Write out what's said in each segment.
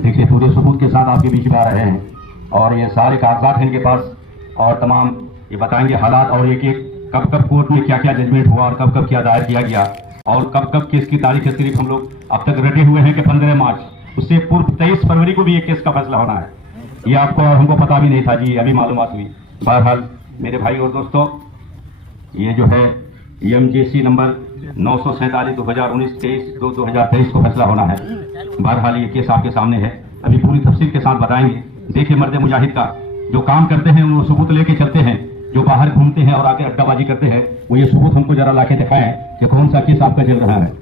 देखिए पूरे सबूत के साथ आपके बीच में आ रहे हैं और ये सारे कागजात हैं इनके पास और तमाम ये बताएंगे हालात और एक एक कब कब कोर्ट में क्या क्या जजमेंट हुआ और कब कब क्या दायर किया गया और कब कब केस की तारीख सिर्फ हम लोग अब तक रटे हुए हैं कि 15 मार्च उससे पूर्व 23 फरवरी को भी एक केस का फैसला होना है। ये आपको और हमको पता भी नहीं था जी, अभी मालूमात हुई। बहरहाल मेरे भाई और दोस्तों, ये जो है EMJC नंबर 947 2019 23/2/2023 को फैसला होना है। बहरहाल ये केस आपके सामने है, अभी पूरी तफसील के साथ बताएंगे। देखिए मर्द मुजाहिद का जो काम करते हैं वो सबूत लेके चलते हैं, जो बाहर घूमते हैं और आके अड्डाबाजी करते हैं वो ये सबूत हमको जरा लाके दिखाएं कि कौन सा केस आपका चल रहा है।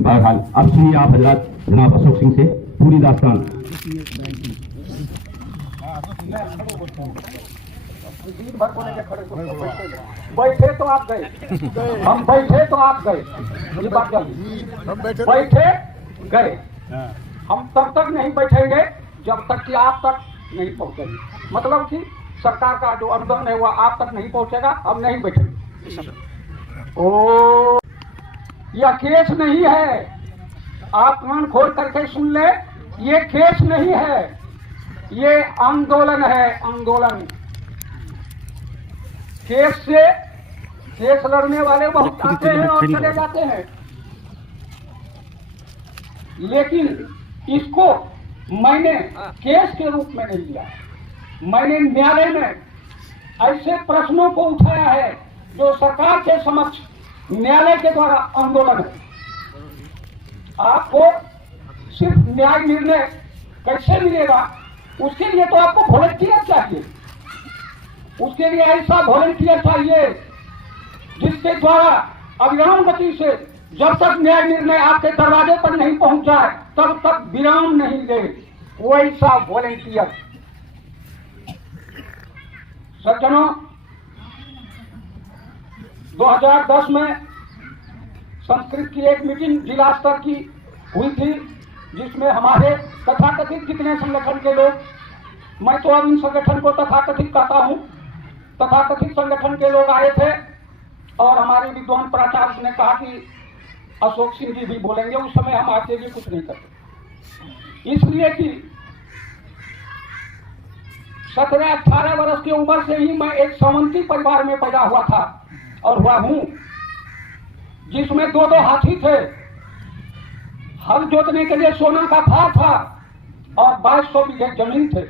बहरहाल अब सुनिए आप हजरात जनाब अशोक सिंह से पूरी दास्तान। बैठे तो आप गए, हम बैठे तो आप गए, ये बात बैठे गए, हम तब तक नहीं बैठेंगे जब तक कि आप तक नहीं पहुंचेंगे। मतलब कि सरकार का जो अनुदान है वो आप तक नहीं पहुंचेगा, हम नहीं बैठेंगे। ओ यह केस नहीं है, आप कान खोल करके सुन ले, ये केस नहीं है, ये आंदोलन है, आंदोलन। केस से केस लड़ने वाले बहुत आते हैं और चले जाते हैं, लेकिन इसको मैंने केस के रूप में नहीं लिया। मैंने न्यायालय में ऐसे प्रश्नों को उठाया है जो सरकार के समक्ष न्यायालय के द्वारा आंदोलन है। आपको सिर्फ न्याय निर्णय कैसे मिलेगा, उसके लिए तो आपको वॉलंटियर चाहिए। उसके लिए ऐसा वॉलंटियर चाहिए जिसके द्वारा अविराम गति से जब तक न्याय निर्णय आपके दरवाजे पर नहीं पहुंच जाए तब तक विराम नहीं दे, वैसा वॉलंटियर। सज्जनों, 2010 में संस्कृत की एक मीटिंग जिला स्तर की हुई थी जिसमें हमारे तथाकथित जितने संगठन के लोग, मैं तो अब इन संगठन को तथाकथित कहता हूं, तथाकथित संगठन के लोग आए थे और हमारे विद्वान प्राचार्य ने कहा कि अशोक सिंह जी भी बोलेंगे। उस समय हम आपके लिए कुछ नहीं करते, इसलिए कि 17-18 वर्ष की उम्र से ही मैं एक सामंती परिवार में पैदा हुआ था और हुआ हूं, जिसमें 2-2 हाथी थे, हल जोतने के लिए सोना का फार था और 2200 बीघे जमीन थे।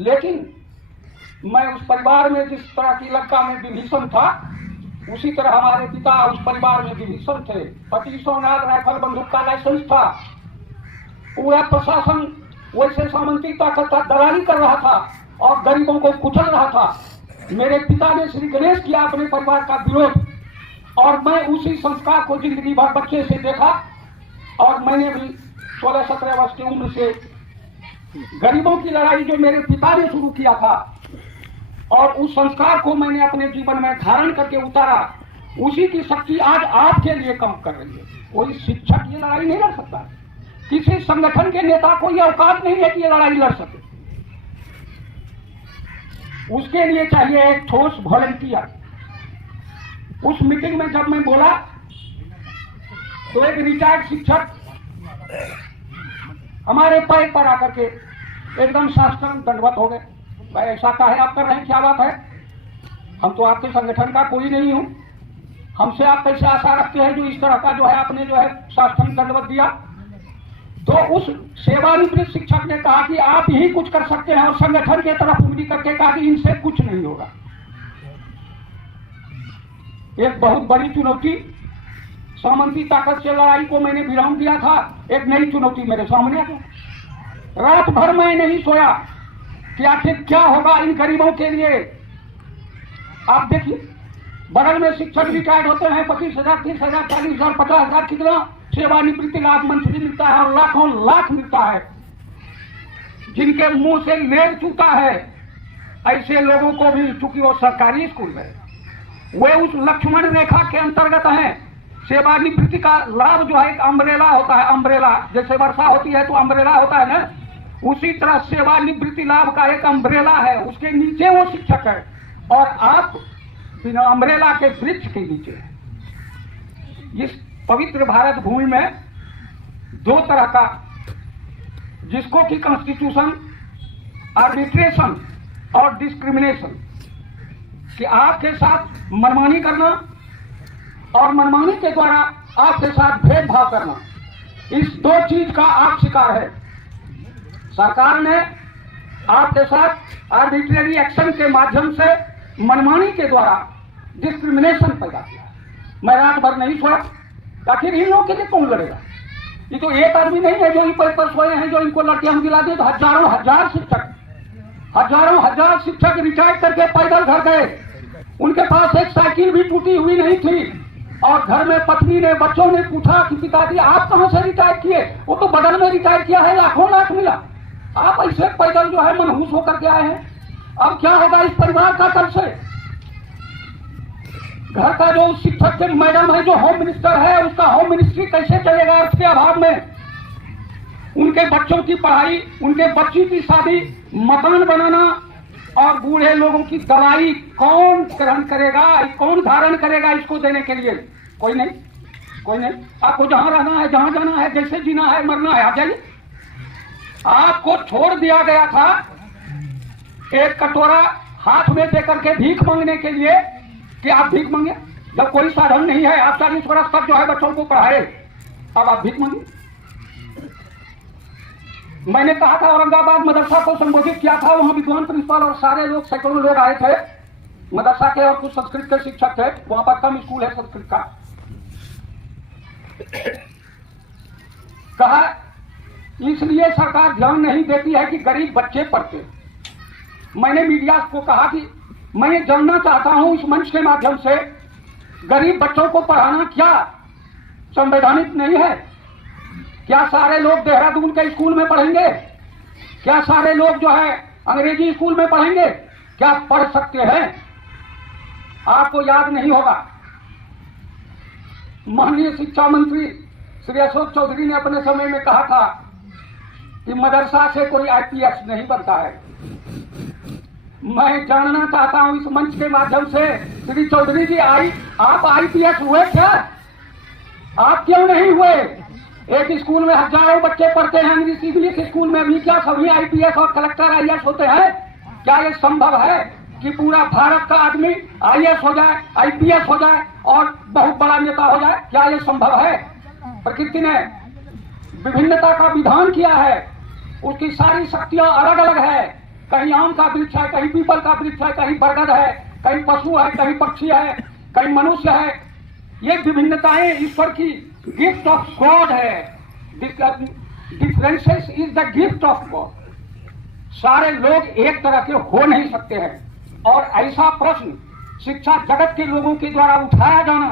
लेकिन मैं उस परिवार में जिस तरह की लंका में विभीषण था, उसी तरह हमारे पिता उस परिवार में विभीषण थे। 2500 नाग राइफल बंदूक का लाइसेंस था, पूरा प्रशासन वैसे सामंती ताकत का दलाली कर रहा था और गरीबों को कुचल रहा था। मेरे पिता ने श्री गणेश किया अपने परिवार का विरोध और मैं उसी संस्कार को जिंदगी भर बच्चे से देखा और मैंने भी 16-17 वर्ष की उम्र से गरीबों की लड़ाई जो मेरे पिता ने शुरू किया था और उस संस्कार को मैंने अपने जीवन में धारण करके उतारा, उसी की शक्ति आज आपके लिए काम कर रही है। कोई शिक्षक ये लड़ाई नहीं लड़ सकता, किसी संगठन के नेता को यह औकात नहीं है कि ये लड़ाई लड़ सके। उसके लिए चाहिए एक ठोस वॉलंटियर। उस मीटिंग में जब मैं बोला तो एक रिटायर्ड शिक्षक हमारे पैर पर आकर के एकदम साष्टांग दंडवत हो गए। भाई ऐसा काहे आप कर रहे हैं, क्या बात है, हम तो आपके संगठन का कोई नहीं हूं, हमसे आप कैसे आशा रखते हैं जो इस तरह का जो है आपने जो है साष्टांग दंडवत दिया। तो उस सेवानिवृत्त शिक्षक ने कहा कि आप ही कुछ कर सकते हैं और संगठन के तरफ उंगली करके कहा कि इनसे कुछ नहीं होगा। एक बहुत बड़ी चुनौती, सामंती ताकत से लड़ाई को मैंने विराम दिया था, एक नई चुनौती मेरे सामने आ गई। रात भर मैं नहीं सोया कि आखिर क्या होगा इन गरीबों के लिए। आप देखिए बगल में शिक्षक रिटायर्ड होते हैं, 25,000, 30,000, 40,000, 50,000 कितना सेवानिवृत्ति लाभ मंथली मिलता है और लाखों लाख मिलता है, जिनके मुंह से लेर चूका है। ऐसे लोगों को भी, चूंकि वो सरकारी स्कूल में, वे उस लक्ष्मण रेखा के अंतर्गत हैं। सेवानिवृत्ति का लाभ जो है एक अम्ब्रेला होता है, अम्ब्रेला जैसे वर्षा होती है तो अम्ब्रेला होता है ना, उसी तरह सेवानिवृत्ति लाभ का एक अम्ब्रेला है, उसके नीचे वो शिक्षक है और आप बिना अम्ब्रेला के वृक्ष के नीचे। इस पवित्र भारत भूमि में दो तरह का, जिसको कि कॉन्स्टिट्यूशन आर्बिट्रेशन और डिस्क्रिमिनेशन, कि आपके साथ मनमानी करना और मनमानी के द्वारा आपके साथ भेदभाव करना, इस दो चीज का आप शिकार है। सरकार ने आपके साथ आर्बिट्रेरी एक्शन के माध्यम से मनमानी के द्वारा डिस्क्रिमिनेशन पैदा किया। मैं रात भर नहीं सोया, आखिर इन लोगों के लिए कौन लड़ेगा? ये तो एक आदमी नहीं है जो इन पर सोए हैं, जो इनको लड़के हम दिला दिए। तो हजारों हजार शिक्षक रिटायर करके पैदल घर गए। उनके पास एक साइकिल भी टूटी हुई नहीं थी, और घर में पत्नी ने, बच्चों ने पूछा कि पिताजी आप कहां से रिटायर किए? वो तो बदल में रिटायर किया है, लाखों लाख मिला। आप ऐसे पैदल जो है मनहूस होकर के आए हैं। अब क्या होगा इस परिवार का कल से? घर का जो शिक्षक के मैडम है, जो होम मिनिस्टर है, उसका होम मिनिस्ट्री कैसे चलेगा अर्थ के अभाव में? उनके बच्चों की पढ़ाई, उनके बच्ची की शादी, मकान बनाना और बूढ़े लोगों की दवाई कौन ग्रहण करेगा, कौन धारण करेगा इसको देने के लिए? कोई नहीं, कोई नहीं। आपको जहां रहना है, जहां जाना है, जैसे जीना है, मरना है, आ जाइए। आपको छोड़ दिया गया था एक कटोरा हाथ में देकर के भीख मांगने के लिए कि आप भीख मांगे। जब कोई साधन नहीं है, आप 40 वर्ष तक जो है बच्चों को पढ़ाए, अब आप भीख मांगे। मैंने कहा था औरंगाबाद मदरसा को संबोधित किया था, वहां विद्वान प्रिंसिपल और सारे लोग, सैकड़ों लोग आए थे मदरसा के, और कुछ संस्कृत के शिक्षक थे। वहां पर कम स्कूल है संस्कृत का। कहा इसलिए सरकार ध्यान नहीं देती है कि गरीब बच्चे पढ़ते। मैंने मीडिया को कहा कि मैं जानना चाहता हूं इस मंच के माध्यम से, गरीब बच्चों को पढ़ाना क्या संवैधानिक नहीं है? क्या सारे लोग देहरादून के स्कूल में पढ़ेंगे? क्या सारे लोग जो है अंग्रेजी स्कूल में पढ़ेंगे? क्या पढ़ सकते हैं? आपको याद नहीं होगा, माननीय शिक्षा मंत्री श्री अशोक चौधरी ने अपने समय में कहा था कि मदरसा से कोई IPS नहीं बनता है। मैं जानना चाहता हूं इस मंच के माध्यम से, श्री चौधरी जी, आप IPS हुए क्या? आप क्यों नहीं हुए? एक स्कूल में हजारों बच्चे पढ़ते हैं, इंग्लिश स्कूल में भी क्या सभी IPS और कलेक्टर IAS होते हैं? क्या ये संभव है कि पूरा भारत का आदमी IAS हो जाए, IPS हो जाए और बहुत बड़ा नेता हो जाए? क्या ये संभव है? प्रकृति ने विभिन्नता का विधान किया है, उसकी सारी शक्तियां अलग अलग है। कहीं आम का वृक्ष है, कहीं पीपल का वृक्ष है, कहीं बरगद है, कहीं पशु है, कहीं पक्षी है, कहीं मनुष्य है। ये विभिन्नताएं ईश्वर की गिफ्ट ऑफ गॉड है। Differences is the gift of God. सारे लोग एक तरह के हो नहीं सकते हैं। और ऐसा प्रश्न शिक्षा जगत के लोगों के द्वारा उठाया जाना,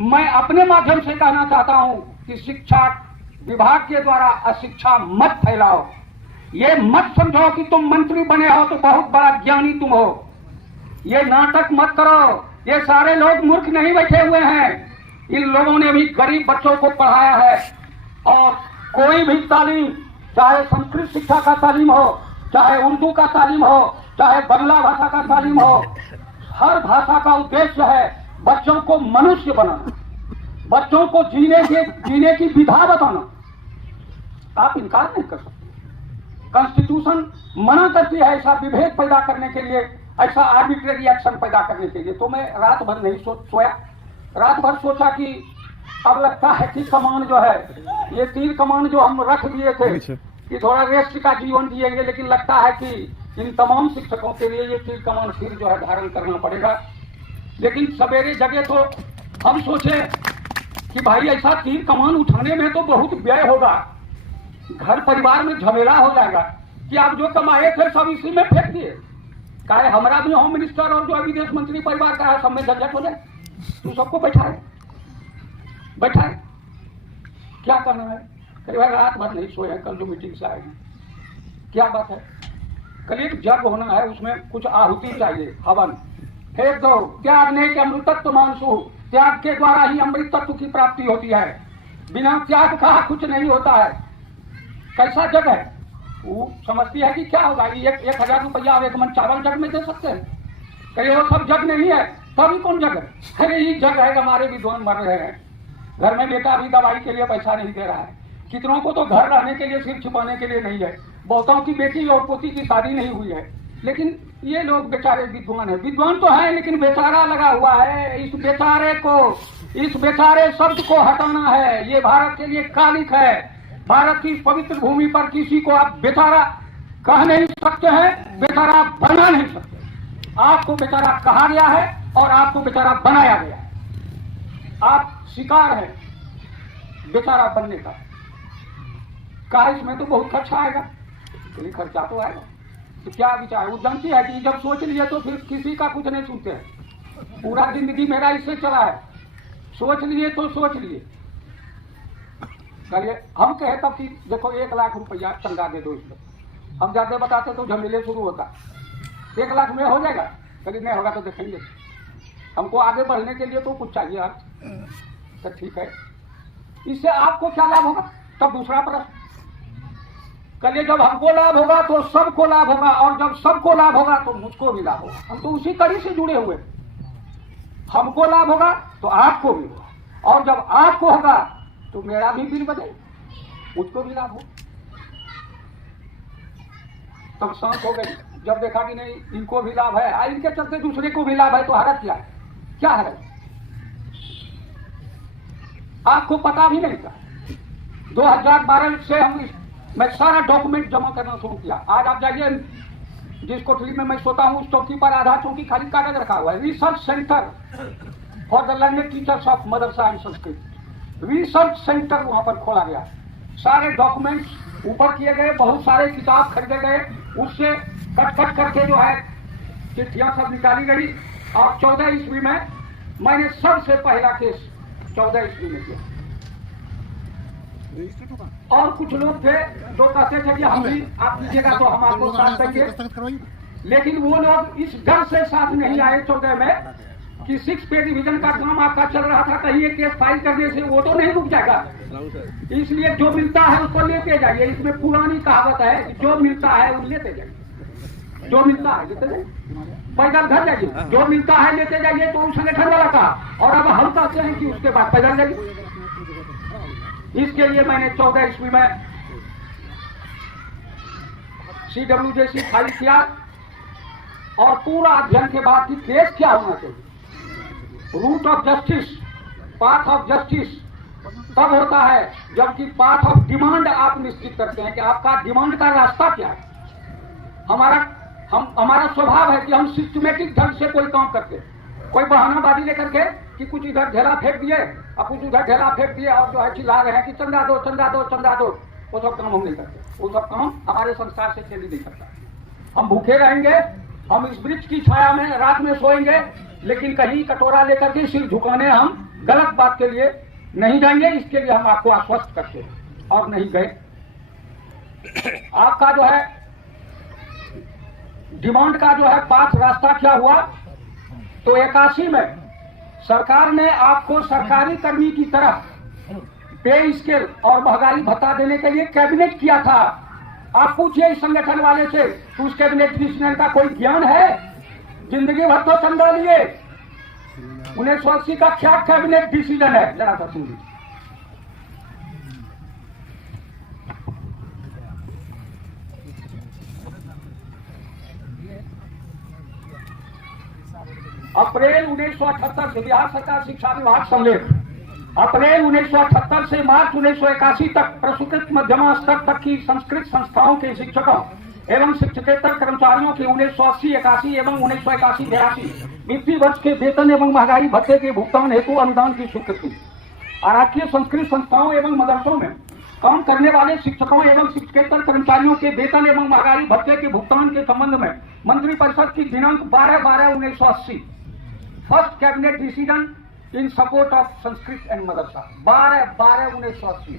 मैं अपने माध्यम से कहना चाहता हूं कि शिक्षा विभाग के द्वारा अशिक्षा मत फैलाओ। ये मत समझो कि तुम मंत्री बने हो तो बहुत बड़ा ज्ञानी तुम हो। ये नाटक मत करो। ये सारे लोग मूर्ख नहीं बैठे हुए हैं। इन लोगों ने भी गरीब बच्चों को पढ़ाया है। और कोई भी तालीम, चाहे संस्कृत शिक्षा का तालीम हो, चाहे उर्दू का तालीम हो, चाहे बांग्ला भाषा का तालीम हो, हर भाषा का उद्देश्य है बच्चों को मनुष्य बनाना, बच्चों को जीने की विधा बताना। आप इनकार नहीं कर सकते। कॉन्स्टिट्यूशन मना करती है ऐसा विभेद पैदा करने के लिए, ऐसा आर्बिट्रेरी एक्शन पैदा करने के लिए। तो मैं रात भर नहीं सोया। रात भर सोचा कि अब लगता है कि कमान जो है, ये तीर कमान जो हम रख दिए थे कि थोड़ा रेस्ट का जीवन जिएंगे, लेकिन लगता है कि इन तमाम शिक्षकों के लिए ये तीर कमान फिर जो है धारण करना पड़ेगा। लेकिन सवेरे जगे तो हम सोचे कि भाई ऐसा तीर कमान उठाने में तो बहुत व्यय होगा, घर परिवार में झमेला हो जाएगा, कि आप जो कमाए थे सब इसी में फेंक दिए। कहे हमारा भी होम मिनिस्टर और जो विदेश मंत्री परिवार का है सब में झंझट हो जाए। तू सबको बैठाए क्या करना है? करीब रात भर नहीं सोए, कल जो मीटिंग से आएगी। क्या बात है? कल एक जग होना है, उसमें कुछ आहुति चाहिए, हवन फेंक दो। त्याग नहीं के अमृतत्व मानसु, त्याग के द्वारा ही अमृत तत्व की प्राप्ति होती है। बिना त्याग का कुछ नहीं होता है। कैसा जग है? वो समझती है कि क्या होगा, 1,000 रुपया और 1 मन चावल जग में दे सकते हैं। कहीं वो सब जग नहीं है, तभी कौन जग है? अरे ये जग है, हमारे विद्वान मर रहे हैं। घर में बेटा भी दवाई के लिए पैसा नहीं दे रहा है, कितनों को तो घर रहने के लिए, सिर छुपाने के लिए नहीं है, बहुतों की बेटी और पोती की शादी नहीं हुई है। लेकिन ये लोग बेचारे विद्वान है, विद्वान तो है लेकिन बेचारा लगा हुआ है। इस बेचारे शब्द को हटाना है। ये भारत के लिए कालिक है। भारत की पवित्र भूमि पर किसी को आप बेचारा कह नहीं सकते हैं, बेचारा बना नहीं सकते। आपको बेचारा कहा गया है और आपको बेचारा बनाया गया है। आप शिकार है बेचारा बनने का इसमें तो बहुत खर्चा आएगा, लेकिन खर्चा तो आएगा। तो क्या विचार है? वो जानती है कि जब सोच लिए तो फिर किसी का कुछ नहीं सुनते हैं। पूरा जिंदगी मेरा इससे चला है, सोच लिए तो सोच लिए। कहिए हम कहे तब कि देखो 1 लाख रुपया चंदा दे दो इसमें, हम जाते बताते तो झमेले शुरू होता। 1 लाख में हो जाएगा, कभी नहीं होगा तो देखेंगे। हमको आगे बढ़ने के लिए तो कुछ चाहिए आप, तो ठीक है। इससे आपको क्या लाभ होगा? तब दूसरा प्रश्न, कल जब हमको लाभ होगा तो सबको लाभ होगा, और जब सबको लाभ होगा तो मुझको भी लाभ होगा। हम तो उसी कड़ी से जुड़े हुए। हमको लाभ होगा तो आपको भी होगा, और जब आपको होगा तो मेरा भी बिल बने, मुझको भी लाभ हो। तब शांत हो गई जब देखा कि नहीं इनको भी लाभ है, इनके चलते दूसरे को भी लाभ है, तो हरज क्या है? क्या है? आपको पता भी नहीं था। 2012 से मैं सारा डॉक्यूमेंट जमा करना शुरू किया। आज आप जाइए जिस कोठरी में मैं सोता हूँ उस चौकी पर आधा चौकी खाली कागज रखा हुआ है। Research centre for the learning teachers of Madrasa and Sanskrit, research centre वहां पर खोला गया। सारे डॉक्यूमेंट्स ऊपर किए गए, बहुत सारे किताब खरीदे गए, उससे कट करके जो है चिट्ठियां सब निकाली गई। और 14 ईस्वी में मैंने सबसे पहला केस 14 ईस्वी में किया। और कुछ लोग थे जो कहते थे कि हम भी आप लीजिएगा तो हम आपको साथ देंगे, लेकिन वो लोग इस डर से साथ नहीं आए 14 में कि 6 पे डिवीजन का काम आपका चल रहा था, कहीं एक केस फाइल करने से वो तो नहीं रुक जाएगा। इसलिए जो मिलता है उसको लेते जाइए। इसमें पुरानी कहावत है कि जो मिलता है वो लेते जाइए, जो मिलता है लेते जाइए, पैदल घर जाइए, जो मिलता है लेते जाइए। तो उस संगठन वाला कहा, और अब हम कहते हैं कि उसके बाद पैदल जाइए। इसके लिए मैंने 14 ईस्वी में CWJC फाइल किया, और पूरा अध्ययन के बाद कि केस क्या होना चाहिए। Root of justice, path of justice तब होता है जबकि पाथ ऑफ डिमांड आप निश्चित करते हैं कि आपका डिमांड का रास्ता क्या है। हमारा स्वभाव है कि हम सिस्टमेटिक ढंग से कोई काम करते हैं। कोई बहानाबाजी लेकर के कि कुछ इधर ढेला फेंक दिए और कुछ उधर ढेला फेंक दिए, और जो है चिल्ला रहे हैं कि चंदा दो चंदा दो चंदा दो, वो सब काम हम नहीं करते। वो सब काम हमारे संस्कार से खेल नहीं सकता। हम भूखे रहेंगे, हम इस वृक्ष की छाया में रात में सोएंगे, लेकिन कहीं कटोरा लेकर के सिर झुकाने हम गलत बात के लिए नहीं जाएंगे। इसके लिए हम आपको आश्वस्त करते हैं, और नहीं गए। आपका जो है डिमांड का जो है पाथ रास्ता क्या हुआ, तो 81 में सरकार ने आपको सरकारी कर्मी की तरह पे स्केल और महंगाई भत्ता देने के लिए कैबिनेट किया था। आप पूछिए इस संगठन वाले से, तो उस कैबिनेट डिसीजन का कोई ज्ञान है? जिंदगी भर तो चंदा लिए। 1980 का क्या कैबिनेट डिसीजन है, जरा सा सुनिए। अप्रैल 1978 से बिहार सरकार शिक्षा विभाग समलेख, अप्रैल 1978 से मार्च 1981 तक प्रसूतित मध्यमा स्तर तक की संस्कृत संस्थाओं के शिक्षकों एवं शिक्षकेतर कर्मचारियों के 1980, 81 एवं 1981-82 वित्तीय वर्ष के वेतन एवं महंगाई भत्ते के भुगतान हेतु अनुदान की स्वीकृति। आरक्षीय संस्कृत संस्थाओं एवं मदरसों में काम करने वाले शिक्षकों एवं शिक्षकेतर कर्मचारियों के वेतन एवं महंगाई भत्ते के भुगतान के संबंध में मंत्रिपरिषद की दिनांक 12/12/1980 first cabinet decision in support of Sanskrit and madrasa. 12/12/1980।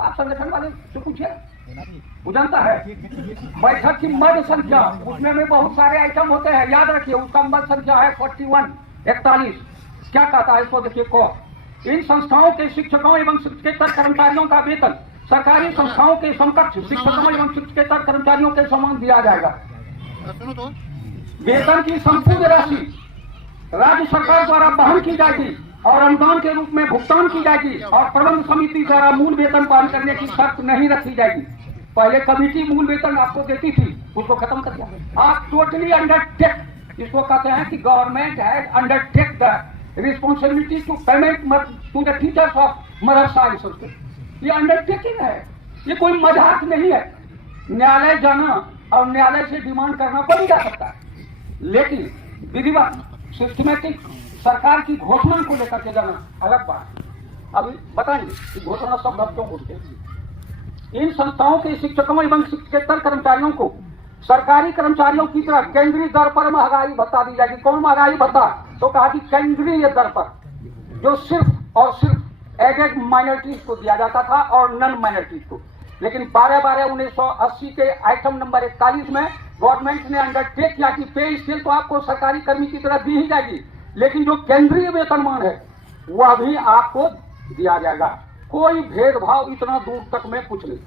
आप संगठन वाले से पूछिए, वो जानता है। बैठक की मद संख्या, उसमें में बहुत सारे आइटम होते हैं, याद रखिए। उसका मद संख्या है 4141। क्या कहता है इसको देखिए को, इन संस्थाओं के शिक्षकों एवं शिक्षकेतर कर्मचारियों का वेतन सरकारी संस्थाओं के समकक्ष शिक्षकों एवं शिक्षकेतर कर्मचारियों के समान दिया जाएगा। वेतन की संपूर्ण राशि राज्य सरकार द्वारा वहन की जाएगी और अनुदान के रूप में भुगतान की जाएगी और प्रबंध समिति द्वारा मूल वेतन पालन करने की शर्त नहीं रखी जाएगी। पहले कमेटी मूल वेतन आपको देती थी, उसको खत्म कर दिया। आप टोटली अंडरटेक, इसको कहते हैं कि government has undertake the responsibility to payment to the teachers of मदरसा स्कूल। ये अंडरटेकिंग है, ये कोई मजाक नहीं है। न्यायालय जाना और न्यायालय से डिमांड करना पड़ जा सकता है, लेकिन विधिवत सिस्टमेटिक सरकार की घोषणा को लेकर के जाना अलग बात है। अभी बताएंगे कि घोषणा शब्द क्यों बोलते हैं। इन संस्थाओं के शिक्षकों एवं शिक्षकेतर कर्मचारियों को सरकारी कर्मचारियों की तरह केंद्रीय दर पर महंगाई भत्ता दी जाएगी। कौन महंगाई भत्ता? तो कहा कि केंद्रीय दर पर, जो सिर्फ और सिर्फ एडेड माइनॉरिटीज को दिया जाता था और नॉन माइनॉरिटीज को। लेकिन 12/12/1980 के आइटम नंबर 41 में गवर्नमेंट ने अंडरटेक किया कि पे स्केल तो आपको सरकारी कर्मी की तरह दी ही जाएगी, लेकिन जो केंद्रीय वेतनमान है वह भी आपको दिया जाएगा। कोई भेदभाव इतना दूर तक में कुछ नहीं।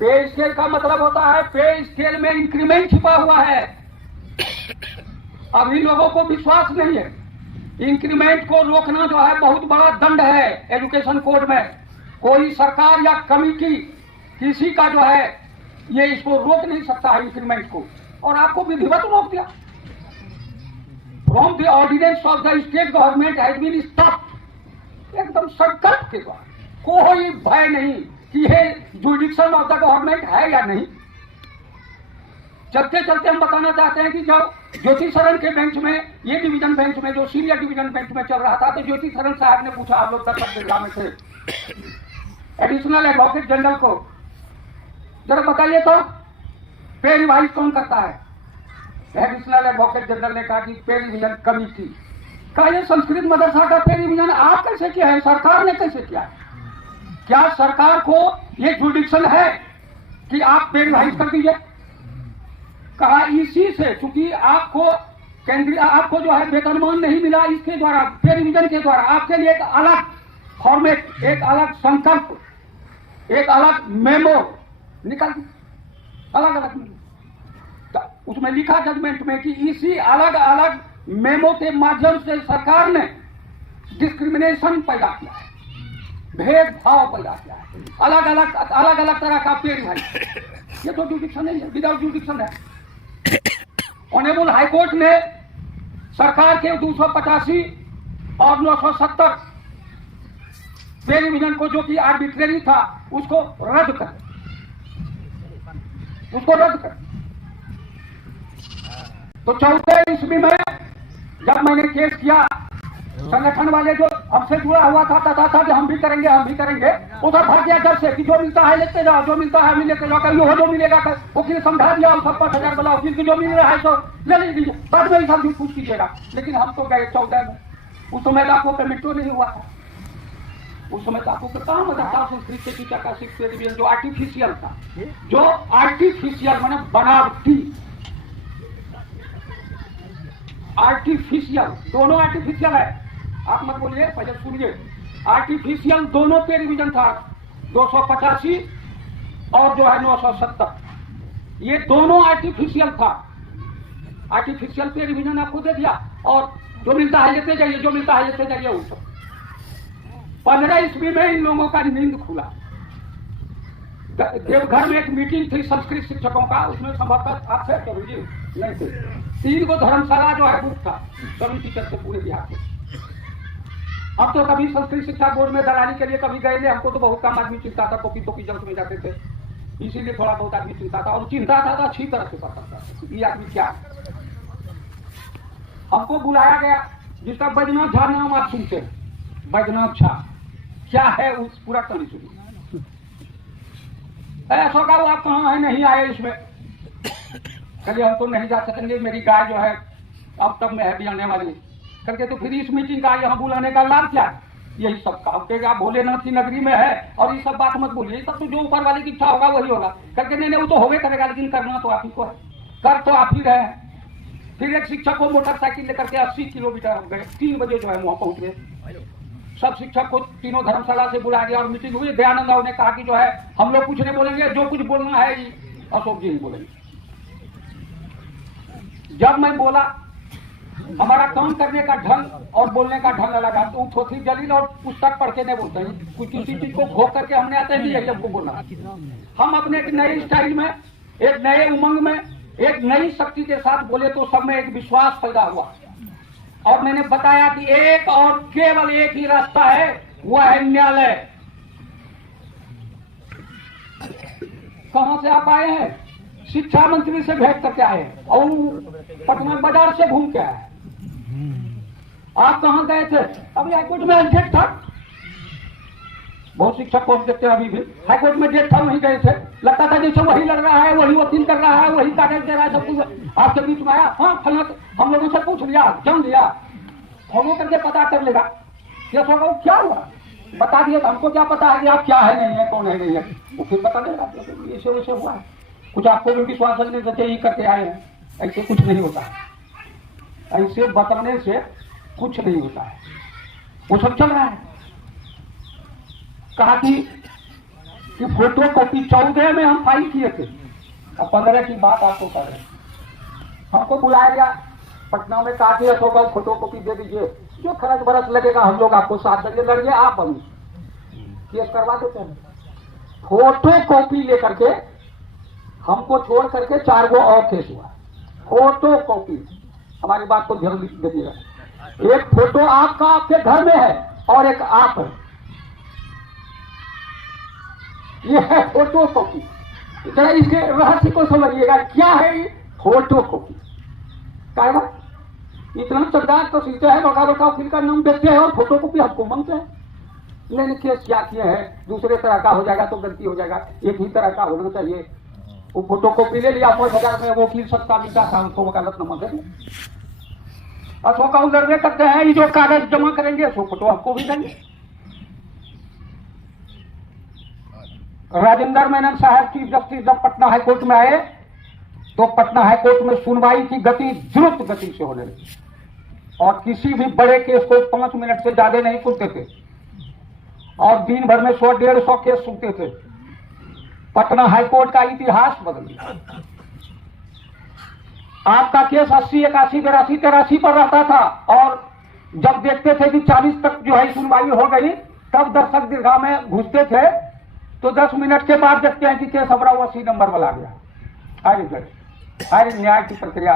पे स्केल का मतलब होता है, पे स्केल में इंक्रीमेंट छिपा हुआ है। अभी लोगों को विश्वास नहीं है। इंक्रीमेंट को रोकना जो है बहुत बड़ा दंड है एजुकेशन कोड में। कोई सरकार या कमिटी किसी का जो है ये इसको रोक नहीं सकता है इंक्रीमेंट को, और आपको विधिवत रोक दिया। From the ordinance of the state government has been stopped, एकदम संकल्प के द्वारा। कोई भय नहीं कि ये जुडिक्शन ऑफ द गवर्नमेंट है या नहीं। चलते चलते हम बताना चाहते हैं कि जब ज्योति शरण के बेंच में, ये डिवीजन बेंच में, जो सीनियर डिवीजन बेंच में चल रहा था, तो ज्योति शरण साहब ने पूछा, आप लोग दर्शक जिला में थे, एडिशनल एडवोकेट जनरल को, जरा बताइए तो पे रिवाइज कौन करता है? एडिशनल एडवोकेट जनरल ने कहा कि पे रिवीजन कमिटी का। ये संस्कृत मदरसा का पे रिवीजन आप कैसे किया है? सरकार ने कैसे किया है? क्या सरकार को ये जुडिक्शन है कि आप पे रिवाइज कर दीजिए? कहा इसी से, चूंकि आपको केंद्रीय, आपको जो है वेतनमान नहीं मिला, इसके द्वारा पे रिवीजन के द्वारा आपके लिए एक अलग फॉर्मेट, एक अलग संकल्प, एक अलग मेमो निकल, अलग अलग मेमो। उसमें लिखा जजमेंट में कि इसी अलग अलग मेमो के माध्यम से सरकार ने डिस्क्रिमिनेशन पैदा किया है, भेदभाव पैदा किया है, अलग अलग तरह का पेड़ है। ये तो जुडिक्शन नहीं है, विदाउट जुडिक्शन है। ऑनरेबल हाईकोर्ट ने सरकार के 285 और 970 पे रिवीजन को, जो कि आर्बिट्रेरी था, उसको रद्द कर। तो 14 ईस्वी में जब मैंने केस किया, संगठन वाले जो हमसे जुड़ा हुआ था कहता था कि हम भी करेंगे, उधर भाग गया जब से कि जो मिलता है लेते जाओ, जो मिलता है लेते जाओ, कहीं जो मिलेगा वकील समझा दिया, हम 50,000 बोला, वकील की जो मिल रहा है सो ले लीजिए, बाद में सब कुछ कीजिएगा। लेकिन हम तो गए 14 में, उस समय लाखों पेमेंट तो नहीं हुआ था। उस समय लाखों का काम था संस्कृत के टीचर का शिक्षा जो आर्टिफिशियल था, जो आर्टिफिशियल माने बनावटी, आर्टिफिशियल, दोनों आर्टिफिशियल है। आप मत बोलिए, पहले सुनिए। आर्टिफिशियल दोनों पे रिवीजन था, 285 और जो है 970, ये दोनों आर्टिफिशियल था। आर्टिफिशियल पे रिवीजन आपको दे दिया, और जो मिलता है लेते जाइए, जो मिलता है लेते जाइए। उस 15 ईस्वी में इन लोगों का नींद खुला। देवघर में एक मीटिंग थी संस्कृत शिक्षकों का, उसमें संभवतः आप थे कभी नहीं थे। 3 को धर्मशाला जो है बुक था सभी टीचर से पूरे बिहार के। अब तो कभी संस्कृत शिक्षा बोर्ड में दलाली के लिए कभी गए थे, हमको तो बहुत कम आदमी चिंता था, टोपी जल्द में जाते थे, इसीलिए थोड़ा बहुत आदमी चिंता था, और चिंता था तो अच्छी तरह से पता था ये आदमी क्या है। हमको बुलाया गया, जिसका बैजनाथ झा नाम आप सुनते हैं, बैजनाथ झा क्या है उस पूरा कहानी सुनिए। ऐसा का आप कहाँ है, नहीं आए इसमें, चलिए हम तो नहीं जा सकेंगे, मेरी गाय जो है अब तक में है भी आने वाली करके। तो फिर इस मीटिंग का यहाँ बुलाने का लाभ क्या है? यही सब काम के आप भोलेनाथ की नगरी में है और ये सब बात मत बोलिए, सब तो जो ऊपर वाले की इच्छा होगा वही होगा करके। नहीं वो तो होवे करेगा, लेकिन करना तो आप ही को है, कर तो आप ही रहे हैं। फिर एक शिक्षक को मोटरसाइकिल लेकर के 80 किलोमीटर हम गए, 3 बजे जो है वहां पहुंच गए। सब शिक्षक को तीनों धर्मशाला से बुला दिया और मीटिंग हुई। दयानंद राव ने कहा कि जो है हम लोग कुछ नहीं बोलेंगे, जो कुछ बोलना है अशोक जी ही बोलेंगे। जब मैं बोला हमारा काम करने का ढंग और बोलने का ढंग अलग है। तो थोथी जलील और पुस्तक पढ़ के नहीं बोलते हैं, कुछ किसी चीज को घो करके हमने आते नहीं है हमको बोलना। हम अपने एक नए स्टाइल में, एक नए उमंग में, एक नई शक्ति के साथ बोले तो सब में एक विश्वास पैदा हुआ। और मैंने बताया कि एक और केवल एक ही रास्ता है, वह है न्यायालय। कहां से आप आए हैं? शिक्षा मंत्री से भेंट करके आए और पटना बाजार से घूम के आए। आप कहां गए थे? अभी हाईकोर्ट में डेट था, बहुत शिक्षक को हम देखते हैं अभी भी हाईकोर्ट में डेट था, वहीं गए थे। लगता था जैसे वही लड़ रहा है, वही वकील कर रहा है, वही कागज दे रहा है, सब कुछ आपके बीच में आया। हाँ फला, हम लोगों से पूछ लिया, जान लिया, फॉलो करके पता कर लेगा ये सब क्या हुआ, बता दिए। हमको क्या पता है कि आप क्या है नहीं है, कौन है नहीं है, वो फिर बता देगा ऐसे वैसे हुआ है। कुछ आपको भी विश्वास रखने से यही करके आए हैं, ऐसे कुछ नहीं होता है, ऐसे बताने से कुछ नहीं होता है। वो सब चल रहा है। कहा कि फोटो कॉपी 14 में हम फाइल किए थे, अब 15 की बात आपको कर रहे हैं। हमको बुलाया गया पटना में, कहा कि अशोक फोटो कॉपी दे दीजिए, जो खर्च बरस लगेगा हम लोग आपको साथ देंगे, लड़िए आप हम केस करवा देते हैं। फोटो कॉपी लेकर के हमको छोड़ करके 4 गो और केस हुआ। फोटो कॉपी, हमारी बात को ध्यान दीजिएगा। एक फोटो आपका आपके घर में है और एक आप है, ये है फोटो कॉपी। जरा इसके रहस्य को समझिएगा, क्या है ये फोटो कॉपी? क्या बात, इतना सरदार तो सीखते हैं, बड़ा बड़ा वकील का नाम देखते हैं और फोटो कॉपी हमको मांगते हैं। लेकिन केस क्या किए हैं, दूसरे तरह का हो जाएगा तो गलती हो जाएगा, एक ही तरह का होना चाहिए। वो फोटो कॉपी ले लिया, 5,000 में वकील सत्ता मिलता था, हमको वकालत नंबर दे। अशोक लड़वे करते हैं, ये जो कागज जमा करेंगे सो फोटो आपको भी देंगे। राजेंद्र मेनन साहब चीफ जस्टिस जब पटना हाईकोर्ट में आए तो पटना हाईकोर्ट में सुनवाई की गति द्रुत गति से होने लगी और किसी भी बड़े केस को 5 मिनट से ज्यादा नहीं सुनते थे और दिन भर में 100-150 केस सुनते थे। पटना हाईकोर्ट का इतिहास बदल गया। आपका केस 80, 81, 82, 83 पर रहता था और जब देखते थे कि 40 तक जो है सुनवाई हो गई, तब दर्शक दीर्घा में घुसते थे तो 10 मिनट के बाद देखते हैं कि केस हमारा 80 नंबर वाला गया। अरे न्याय की प्रक्रिया,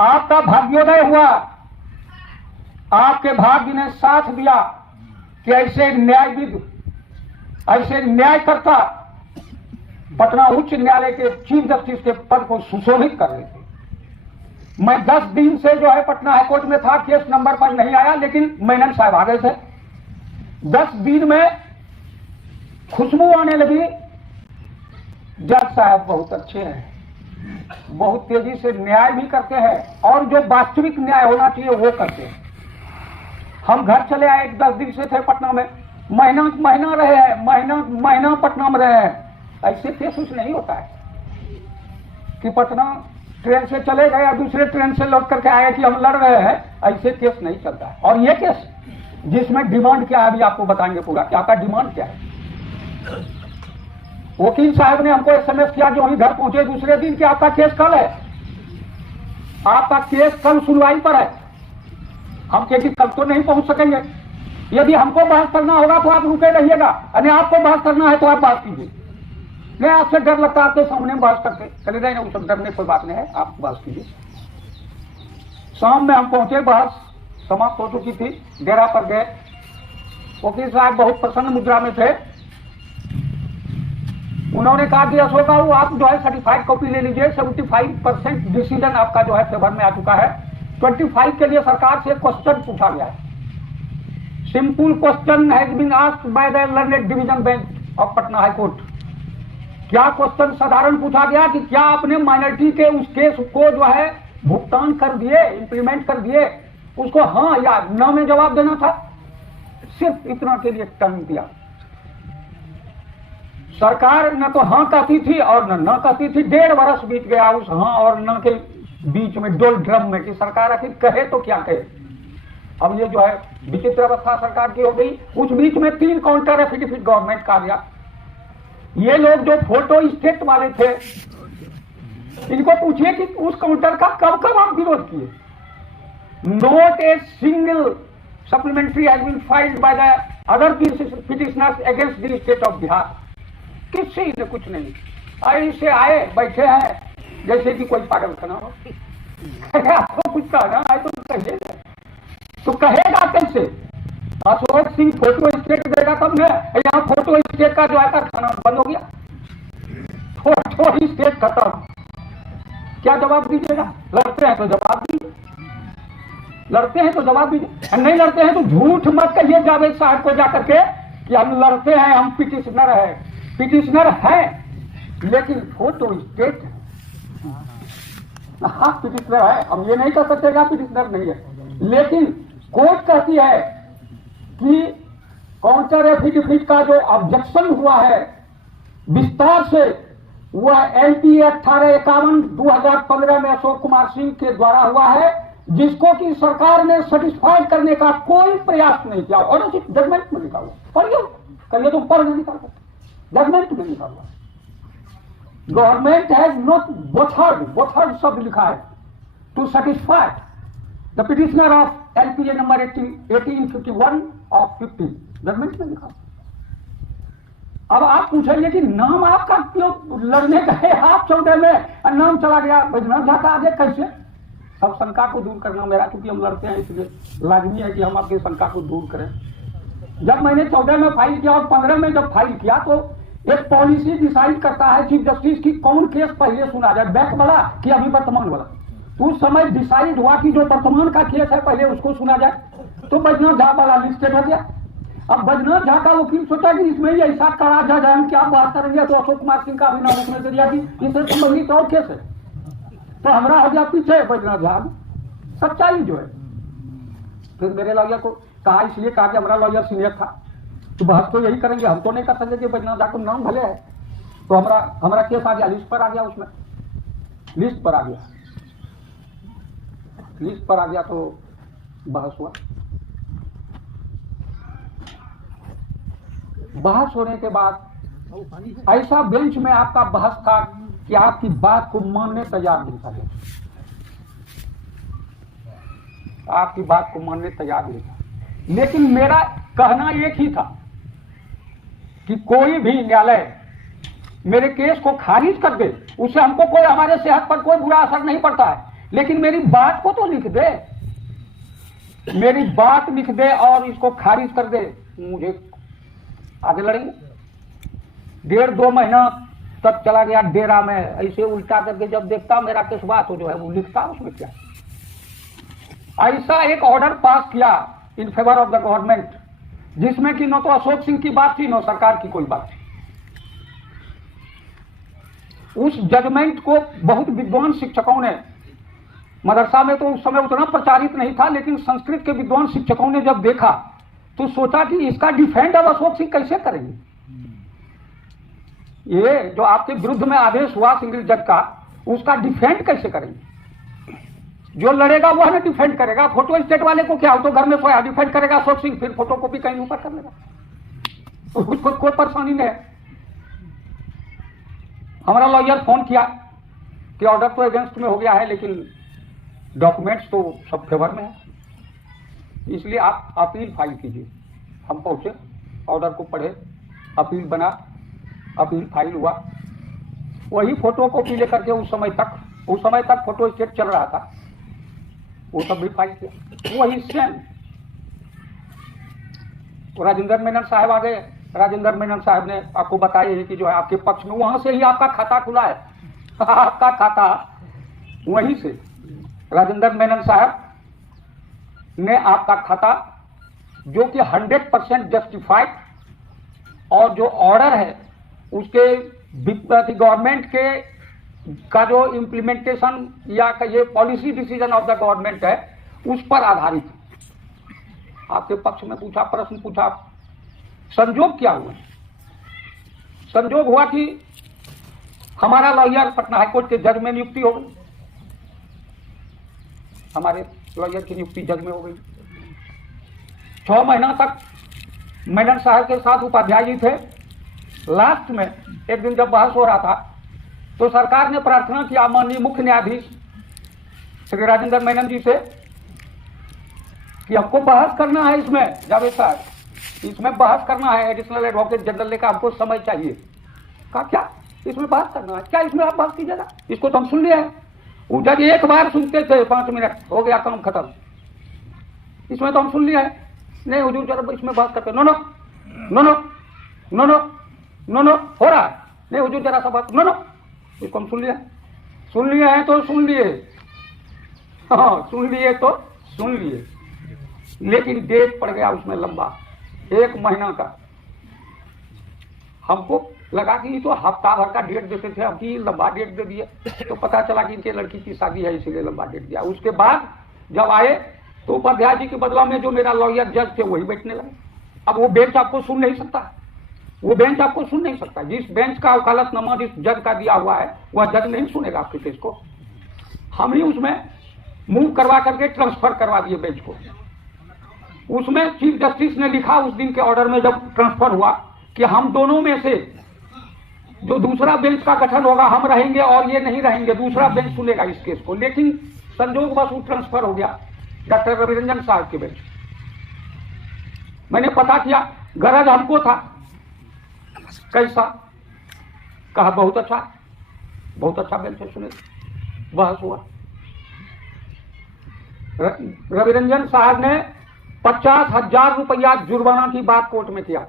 आपका भाग्योदय हुआ, आपके भाग्य ने साथ दिया कि ऐसे न्यायविद, ऐसे न्यायकर्ता पटना उच्च न्यायालय के चीफ जस्टिस के पद को सुशोभित कर रहे थे। मैं 10 दिन से जो है पटना हाईकोर्ट में था, केस नंबर पर नहीं आया, लेकिन मेनन साहब आ गए थे। 10 दिन में खुशबू आने लगी। जज साहब बहुत अच्छे हैं, बहुत तेजी से न्याय भी करते हैं और जो वास्तविक न्याय होना चाहिए वो करते हैं। हम घर चले आए, 10 दिन से थे पटना में, महीना रहे हैं, महीना पटना में रहे हैं। ऐसे केस कुछ नहीं होता है कि पटना ट्रेन से चले गए और दूसरे ट्रेन से लौट करके आए कि हम लड़ रहे हैं, ऐसे केस नहीं चलता है। और ये केस जिसमें डिमांड क्या है अभी आपको बताएंगे पूरा, क्या का डिमांड क्या है। वकील साहब ने हमको SMS किया जो हम घर पहुंचे दूसरे दिन कि आपका केस कल है, आपका केस कल सुनवाई पर है। हम कहे कि कल तो नहीं पहुंच सकेंगे, यदि हमको बहस करना होगा तो आप रुके रहिएगा, यानी आपको बहस करना है तो आप बात कीजिए। नहीं आपसे डर लगता है, आपके सामने बहस करते चले जाए, उस डरने कोई बात नहीं है, आप बहस कीजिए। शाम में हम पहुंचे, बहस समाप्त हो चुकी थी, डेरा पर गए। वकील साहब बहुत प्रसन्न मुद्रा में थे। उन्होंने कहा कि अशोक बाबू आप जो है सर्टिफाइड कॉपी ले लीजिए, 75% डिसीजन आपका जो है फेवर में आ चुका है। 25 के लिए सरकार से क्वेश्चन पूछा गया है। Simple question has been asked by the learned division bench of Patna high court. क्या क्वेश्चन साधारण पूछा गया कि क्या आपने माइनॉरिटी के उस केस को जो है भुगतान कर दिए, इंप्लीमेंट कर दिए, उसको हाँ या न में जवाब देना था। सिर्फ इतना के लिए टाइम दिया। सरकार न तो हाँ कहती थी और न कहती थी। 1.5 वर्ष बीत गया उस हाँ और न के बीच में, डोल ड्रम में, कि सरकार आखिर कहे तो क्या कहे। अब ये जो है विचित्र अवस्था सरकार की हो गई। उस बीच में 3 काउंटर एफिडेविट गवर्नमेंट का दिया। ये लोग जो फोटो स्टेट वाले थे, इनको पूछिए कि उस काउंटर का कब आप विरोध किए। not a single supplementary has been filed by the other petitioners against the state of Bihar. किसी ने कुछ नहीं, ऐसे आए बैठे हैं जैसे कि कोई पागल खाना हो। आपको कुछ कहना है तो कहिए, तो कहेगा कैसे? अशोक सिंह फोटो स्टेट देगा तब न। यहाँ फोटो स्टेट का जो है कारखाना बंद हो गया, फोटो स्टेट खत्म। क्या जवाब दीजिएगा? लड़ते हैं तो जवाब दीजिए, लड़ते हैं तो जवाब दीजिए, नहीं लड़ते हैं तो झूठ मत कहिए जावेद साहब को जाकर के कि हम लड़ते हैं, हम पिटिशनर है। पिटिशनर है लेकिन फोटो स्टेट है। हाँ पिटिशनर है, हम ये नहीं कर सकते पिटिशनर नहीं है, लेकिन कोर्ट कहती है कि काउंटर एफिडेविट का जो ऑब्जेक्शन हुआ है विस्तार से, वह एलपी 1851/2015 में अशोक कुमार सिंह के द्वारा हुआ है, जिसको कि सरकार ने सेटिस्फाइड करने का कोई प्रयास नहीं किया। और जजमेंट में लिखा हुआ, पढ़िए, कहिए तो पढ़ नहीं निकाल सकते, जजमेंट में लिखा हुआ। गवर्नमेंट हैज नॉट बोथर्ड शब्द लिखा है to satisfy the petitioner of LPA number 1851 of 50, judgment में लिखा। अब आप पूछेंगे कि नाम आपका क्यों लड़ने गए आप 14 में, नाम चला गया बैजनाथ झा का आगे कैसे? सब शंका को दूर करना मेरा, क्योंकि हम लड़ते हैं इसलिए लाजमी है कि हम आपकी शंका को दूर करें। जब मैंने 14 में फाइल किया और 15 में जब फाइल किया तो एक पॉलिसी डिसाइड करता है चीफ जस्टिस की कौन केस पहले सुना जाए, बैक वाला कि अभी वर्तमान वाला। तो उस समय डिसाइड हुआ कि जो वर्तमान का केस है पहले उसको सुना जाए, तो बैजनाथ झा वाला लिस्टेड हो गया। अब बैजनाथ झा का वकील सोचा कि इसमें ही ऐसा करा जाए, हम क्या बात करेंगे, तो अशोक कुमार सिंह का भी नाम उसने दे दिया कि इससे संबंधित और केस है, तो हमारा हो गया पीछे बैजनाथ झा। सच्चाई जो है, फिर मेरे लॉयर को कहा, इसलिए कहा कि हमारा लॉयर सीनियर था, तो बहस तो यही करेंगे, हम तो नहीं कर सकते कि बैजनाथ झा को नाम भले है। तो हमारा केस आ गया, लिस्ट पर आ गया, उसमें लिस्ट पर आ गया, लिस्ट पर आ गया, तो बहस हुआ। बहस होने के बाद ऐसा बेंच में आपका बहस था कि आपकी बात को मानने तैयार नहीं था, आपकी बात को मानने तैयार नहीं था। लेकिन मेरा कहना एक ही था कि कोई भी न्यायालय मेरे केस को खारिज कर दे, उससे हमको कोई, हमारे सेहत पर कोई बुरा असर नहीं पड़ता है, लेकिन मेरी बात को तो लिख दे, मेरी बात लिख दे और इसको खारिज कर दे, मुझे आगे लड़ेंगे। 1.5-2 महीना तक चला गया डेरा में, ऐसे उल्टा करके जब देखता मेरा केस बात हो जो है वो लिखता, उसमें क्या। ऐसा एक ऑर्डर पास किया in favour of the government, जिसमें कि न तो अशोक सिंह की बात थी न सरकार की कोई बात थी। उस जजमेंट को बहुत विद्वान शिक्षकों ने, मदरसा में तो उस समय उतना प्रचारित नहीं था, लेकिन संस्कृत के विद्वान शिक्षकों ने जब देखा तो सोचा कि इसका डिफेंड अब अशोक सिंह कैसे करेंगे। ये जो आपके विरुद्ध में आदेश हुआ सिंगल जज का, उसका डिफेंड कैसे करेंगे? जो लड़ेगा वह ना डिफेंड करेगा, फोटो स्टेट वाले को क्या हो, तो घर में सोया डिफेंड करेगा अशोक सिंह, फिर फोटो कॉपी कहीं ऊपर कर लेगा, उसको कोई परेशानी नहीं है। हमारा लॉयर फोन किया कि ऑर्डर तो अगेंस्ट में हो गया है, लेकिन डॉक्यूमेंट्स तो सब फेवर में है, इसलिए आप अपील फाइल कीजिए। हम पहुंचे, ऑर्डर को पढ़े, अपील बना, अपील फाइल हुआ। वही फोटो कॉपी लेकर के उस समय तक फोटो स्टेट चल रहा था, वो सब भी फाइल किया, वही सेम। तो राजेंद्र मेनन साहब आ गए। राजेंद्र मेनन साहब ने आपको बताया कि जो है आपके पक्ष में, वहां से ही आपका खाता खुला है, आपका खाता वहीं से राजेंद्र मेनन साहब ने आपका खाता, जो कि 100% जस्टिफाइड, और जो ऑर्डर है उसके गवर्नमेंट के का जो इम्प्लीमेंटेशन या ये policy decision of the government है उस पर आधारित। आपके पक्ष में पूछा, प्रश्न पूछा, संजोग क्या हुआ? संजोग हुआ कि हमारा लॉयर पटना हाईकोर्ट के जज में नियुक्ति हो गई, हमारे लॉयर की नियुक्ति जज में हो गई। 6 महीना तक मेनन साहब के साथ उपाध्याय जी थे। लास्ट में एक दिन जब बहस हो रहा था तो सरकार ने प्रार्थना किया माननीय मुख्य न्यायाधीश श्री राजेंद्र मेनन जी से कि हमको बहस करना है इसमें, जावेद साहब, इसमें बहस करना है, एडिशनल एडवोकेट जनरल ने कहा हमको समय चाहिए। कहा क्या इसमें बहस करना है, क्या इसमें आप बहस कीजिएगा, इसको तो हम सुन लिया है। वो जज एक बार सुनते थे 5 मिनट हो गया काम खत्म, इसमें तो हम सुन लिया है। नहीं हुजूर जरा इसमें बहस करते, no no no no no no no no हो रहा है, नहीं हुजूर जरा सा बात, नो नो, इसको हम सुन लिया है तो सुन लिए, हाँ सुन लिए तो सुन लिए, लेकिन डेट पड़ गया उसमें लंबा 1 महीना का। हमको लगा कि तो हफ्ता भर का डेट देते थे, अब की लंबा डेट दे दिए, तो पता चला कि इनके लड़की की शादी है इसलिए लंबा डेट दिया। उसके बाद जब आए तो उपाध्याय जी के बदला में जो मेरा लॉयर जज थे वही बैठने लगे। अब वो बेंच आपको सुन नहीं सकता, वो बेंच आपको सुन नहीं सकता, जिस बेंच का वकालतनामा जिस जज का दिया हुआ है वह जज नहीं सुनेगा आपके केस को। हमने उसमें मूव करवा करके ट्रांसफर करवा दिए बेंच को। उसमें चीफ जस्टिस ने लिखा उस दिन के ऑर्डर में जब ट्रांसफर हुआ कि हम दोनों में से जो दूसरा बेंच का गठन होगा हम रहेंगे और ये नहीं रहेंगे, दूसरा बेंच सुनेगा इस केस को। लेकिन संजोग बस वो ट्रांसफर हो गया डॉक्टर रविरंजन साहब के बेंच। मैंने पता किया, गरज हमको था, कैसा, कहा बहुत अच्छा बेंच है, सुने, बहस हुआ। रविरंजन साहब ने 50,000 रुपया जुर्माना की बात कोर्ट में किया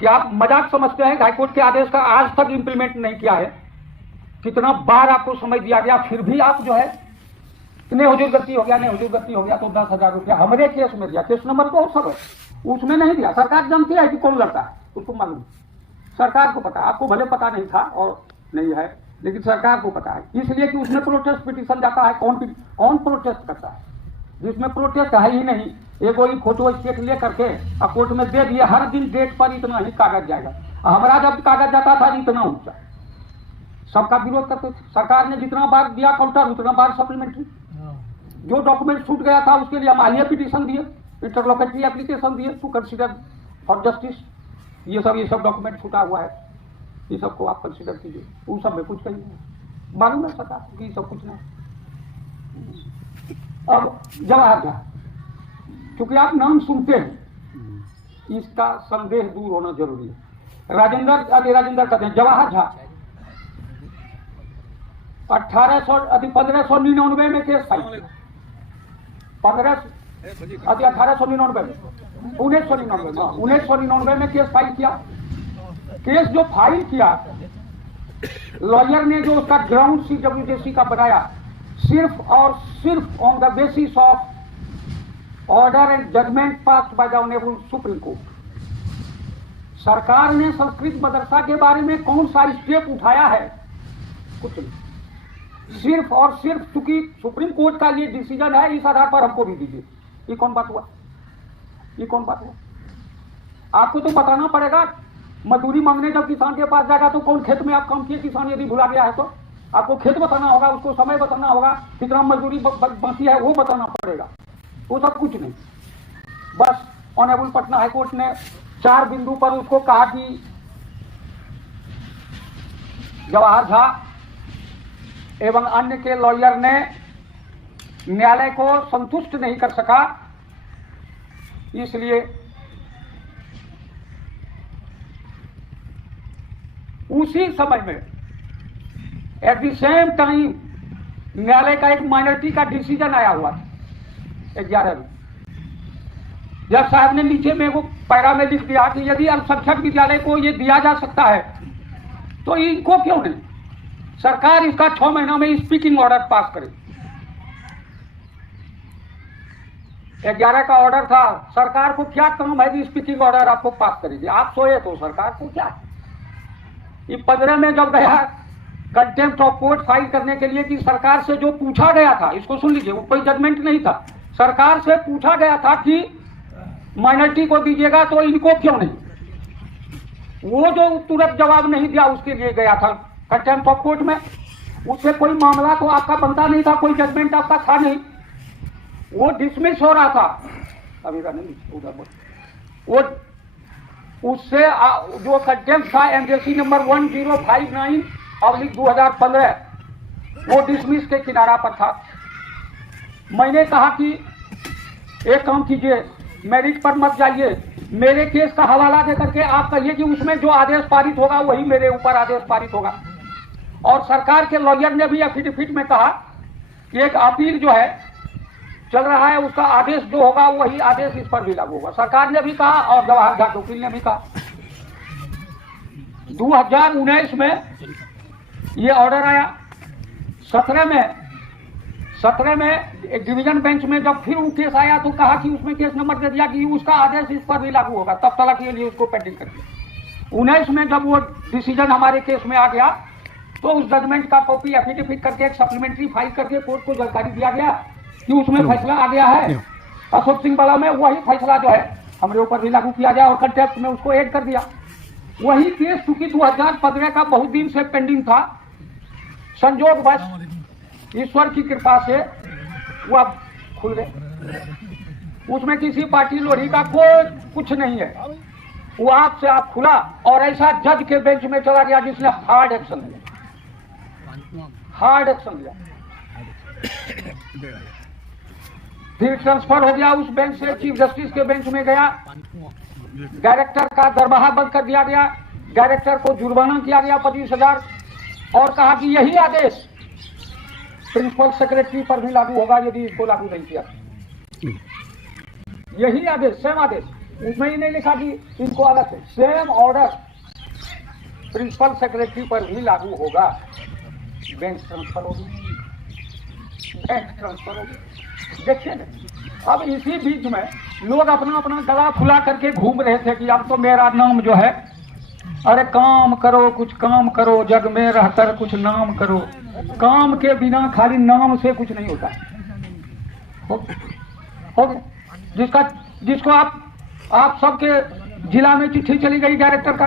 कि आप मजाक समझते हैं, हाईकोर्ट के आदेश का आज तक इंप्लीमेंट नहीं किया है, कितना बार आपको समय दिया गया, फिर भी आप जो है नहीं हुजूर गलती हो गया, नहीं हुजूर गलती हो गया, तो 10,000 रुपया हमारे केस में दिया, केस नंबर तो सब है, उसमें नहीं दिया। सरकार जानती है कि कौन लड़ता है, उसको मालूम, सरकार को पता, आपको भले पता नहीं था और नहीं है, लेकिन सरकार को पता है, इसलिए कि उसमें प्रोटेस्ट पिटीशन जाता है। कौन प्रोटेस्ट करता है, जिसमें प्रोटेस्ट है ही नहीं, एक वही फोटो स्टेट ले करके और कोर्ट में दे दिए, हर दिन डेट पर इतना ही कागज जाएगा। हमारा जब कागज जाता था इतना ऊंचा, सबका विरोध करते थे। सरकार ने जितना बार दिया काउंटर उतना बार सप्लीमेंट्री, जो डॉक्यूमेंट छूट गया था उसके लिए हम आलिया पिटीशन दिए, इंटरलोकेटरी एप्लीकेशन दिए टू कंसीडर फॉर जस्टिस, ये सब डॉक्यूमेंट छूटा हुआ है, ये सबको आप कंसीडर कीजिए। उन सब में कुछ कहीं नहीं, मालूम है सरकार की सब कुछ नहीं। अब जवाहर झा, क्योंकि आप नाम सुनते हैं, इसका संदेह दूर होना जरूरी है। राजेंद्र कहते हैं जवाहर झा 1599 में केस फाइल किया, 1999 में केस फाइल किया। केस जो फाइल किया, लॉयर ने जो उसका ग्राउंड CWJC का बनाया, सिर्फ और सिर्फ on the basis of order and judgment passed by the honourable supreme court. सरकार ने संस्कृत मदरसा के बारे में कौन सा स्टेप उठाया है, कुछ नहीं, सिर्फ और सिर्फ चूंकि सुप्रीम कोर्ट का ये डिसीजन है, इस आधार पर हमको भी दीजिए। ये कौन बात हुआ, ये कौन बात हुआ? आपको तो बताना पड़ेगा, मजदूरी मांगने जब किसान के पास जाएगा तो कौन खेत में आप काम किए, किसान यदि भुला गया है तो आपको खेत बताना होगा, उसको समय बताना होगा, कितना मजदूरी बाकी है वो बताना पड़ेगा, वो सब कुछ नहीं। बस ऑनरेबल पटना हाईकोर्ट ने 4 बिंदु पर उसको कहा कि जवाहर झा एवं अन्य के लॉयर ने न्यायालय को संतुष्ट नहीं कर सका, इसलिए उसी समय में एट द सेम टाइम न्यायालय का एक माइनॉरिटी का डिसीजन आया हुआ था 11 में। जज साहब ने नीचे में वो पैरा में लिख दिया कि यदि अल्पसंख्यक विद्यालय को ये दिया जा सकता है तो इनको क्यों नहीं, सरकार इसका 6 महीना में स्पीकिंग ऑर्डर पास करे। 11 का ऑर्डर था, सरकार को क्या काम है स्पीकिंग ऑर्डर आपको पास करेगी, आप सोए तो सरकार को क्या। ये 15 में जब गया कंटेम्प्ट ऑफ कोर्ट फाइल करने के लिए कि सरकार से जो पूछा गया था, इसको सुन लीजिए, वो कोई जजमेंट नहीं था, सरकार से पूछा गया था कि माइनॉरिटी को दीजिएगा तो इनको क्यों नहीं, वो जो तुरंत जवाब नहीं दिया उसके लिए गया था कंटेम्प्ट ऑफ कोर्ट में। उससे कोई मामला तो आपका बनता नहीं था, कोई जजमेंट आपका था नहीं, वो डिसमिस हो रहा था। अभी का नहीं उधर वो उससे जो कंटेम्प्ट था एमजेसी नंबर 1059/2015 वो डिसमिस के किनारा पर था। मैंने कहा कि एक काम कीजिए, मेरिट पर मत जाइए, मेरे केस का हवाला दे करके आप कहिए कि उसमें जो आदेश पारित होगा वही मेरे ऊपर आदेश पारित होगा। और सरकार के लॉयर ने भी एफिडेविट में कहा कि एक अपील जो है चल रहा है, उसका आदेश जो होगा वही आदेश इस पर भी लागू होगा। सरकार ने भी कहा और जवाहर घाट वकील ने भी कहा। 2019 में ये ऑर्डर आया, 17 में एक डिवीजन बेंच में जब फिर वो केस आया तो कहा कि उसमें केस नंबर दे दिया कि उसका आदेश इस पर भी लागू होगा, तब तक के लिए उसको पेंडिंग कर दिया। 19 में जब वो डिसीजन हमारे केस में आ गया तो उस जजमेंट का कॉपी एफिडेविट करके एक सप्लीमेंट्री फाइल करके कोर्ट को जानकारी दिया गया कि उसमें फैसला आ गया है। अशोक सिंह वाला में वही फैसला जो है हमारे ऊपर भी लागू किया गया और कंटेक्ट में उसको ऐड कर दिया। वही केस चूंकि 2015 का बहुत दिन से पेंडिंग था, संजोगवश ईश्वर की कृपा से वो अब खुल गए। उसमें किसी पार्टी लोरी का कोई कुछ नहीं है, वो आपसे आप खुला और ऐसा जज के बेंच में चला गया जिसने हार्ड एक्शन लिया, हार्ड एक्शन लिया। फिर ट्रांसफर हो गया उस बेंच से चीफ जस्टिस के बेंच में गया, डायरेक्टर का दरबाहा बंद कर दिया गया, डायरेक्टर को जुर्माना किया गया 25,000 और कहा कि यही आदेश प्रिंसिपल सेक्रेटरी पर भी लागू होगा यदि इसको लागू नहीं किया। यही आदेश, सेम आदेश, उसमें ही नहीं लिखा कि इनको अलग है, सेम ऑर्डर प्रिंसिपल सेक्रेटरी पर भी लागू होगा। बेंच ट्रांसफर होगी, बेंच ट्रांसफर होगी। देखिए ना, अब इसी बीच में लोग अपना अपना गला फुला करके घूम रहे थे कि अब तो मेरा नाम जो है, अरे काम करो, कुछ काम करो, जग में रहकर कुछ नाम करो। काम के बिना खाली नाम से कुछ नहीं होता। हो गया जिसको आप सबके जिला में चिट्ठी चली गई डायरेक्टर का,